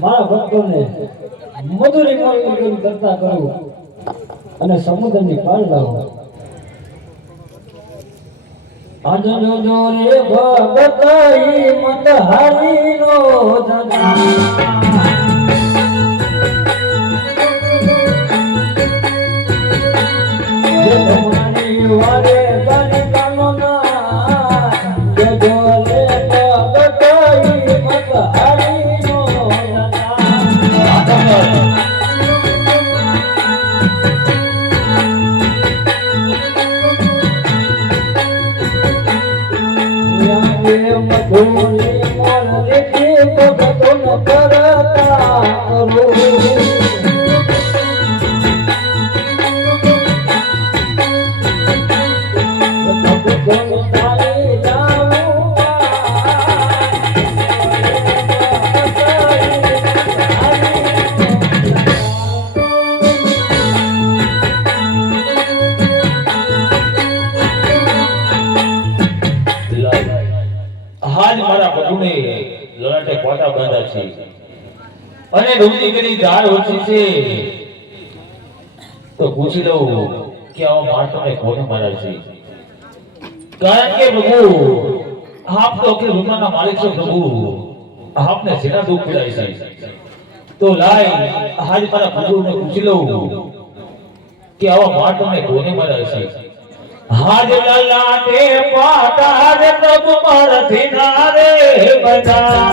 મારા ભક્તોને મધુરી મોરી કરતા કરું અને સમુદ્રની પાર લાવો. આજ જો રે ભગતઈ મત હારીનો જના તમારી વારે ગાલી કાનો ના જો રે ભગતઈ મત હારીનો મધુરી મોર લેખે ભગતો ન કરતા કરો હાલ મારા પટુને લલાટે કોટા બાંધા છે અને ડુંગળી કરી ઝાડ ઓછી છે તો પૂછી લઉં કે આવો માર તમને કોને મારા છે? કારણ કે પ્રભુ આપ તો કે રૂમાના માલિક છો પ્રભુ, આપને જેના દુઃખ પીડાય છે તો લાય હાલ મારા પ્રભુને પૂછી લઉં કે આવો માર તમને કોને મારા છે? હાજ લલાટે પાટા રે પ્રભુ મારથી ના રે બજા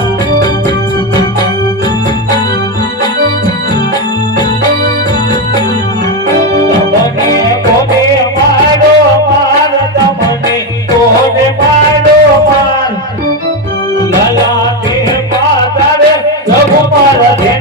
તમને કોને મારો માર તમને કોને મારો માર લલાટે પાટા રે પ્રભુ મારથી